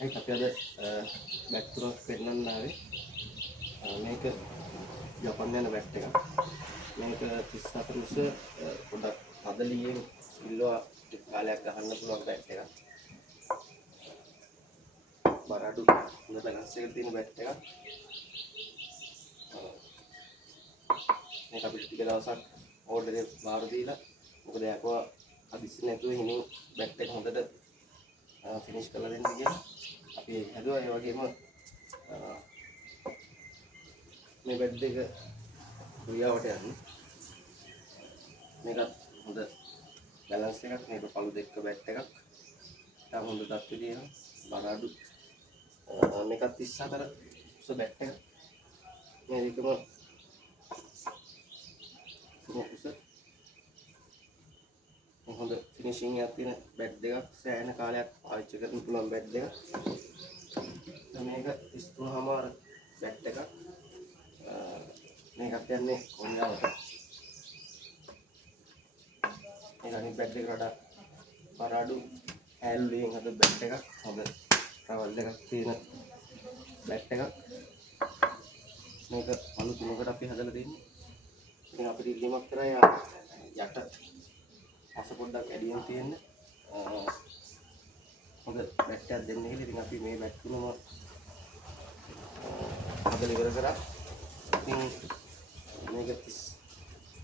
ඒක අපි අද බැට් තුනක් පෙන්නන්න ආවේ. මේක ජපන් යන බැට් එකක්. මේක 34 උස පොඩක් අදලියෙන් ඉල්ලුවා කාලයක් ගහන්න පුළුවන් බැට් එකක්. බර අඩු හොඳ බැලන්ස් එකක තියෙන බැට් එකක්. මේක අපිට ටික දවසක් ඕඩර් එක බාර දීලා මොකද යකවා අදිස්සි නැතුව හිමින් බැට් එක හොඳට ෆිනිෂ් කරලා දෙන්න කියලා අපි හැදුවා. ඒ වගේම මේ බැට් එක ක්‍රියාවට යන්නේ. මේකත් හොඳ බැලන්ස් එකක්. මේක පළු දෙක බැට් එකක්. තාම හොඳ තත්ත්වෙ තියෙනවා. බර අඩු. මේකත් 34 උස බැට් එකක්. මේ දෙකම උස හොඳ ෆිනිෂිං එකක් තියෙන බැට් දෙකක්. සෑහෙන කාලයක් පාවිච්චි කරන්න පුළුවන් බැට් දෙකක්. මේක 33මාර බැට් එකක්. මේකත් යන්නේ කොන්යාවට. මේක අනිත් බැට් එකට වඩා බර අඩු ඇල්ලුවෙන් හද බැට් එකක්. හොඳ ට්‍රවල් එකක් තියෙන බැට් එකක්. මේක අලු තුනකට අපි හදලා දෙන්නේ. ඉතින් අපිට ඉල්ලීමක් කරා යට අස පොඩ්ඩක් ඇඩියෙන් තියෙන හොඳ බැට් එකක් දෙන්න කියලා. ඉතින් අපි මේ බැට් තුනම හදලා ඉවර කරා. ඉතින් මේක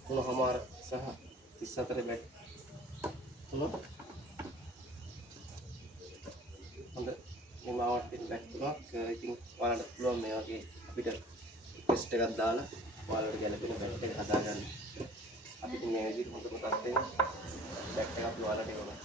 33මාර සහ 34 බැට් තුන හොඳ නිමාවට තියෙන බැට් තුනක්. ඉතින් ඔයාලට පුළුවන් මේ වගේ අපිට ටෙස්ට් එකක් දාලා ඔයාලට ගැලපෙන බැට් එක හදාගන්න. අපි මේ විදිහට හොඳම තත්ත්වයෙන් බැට් එකක් ඔයාලට එවනවා.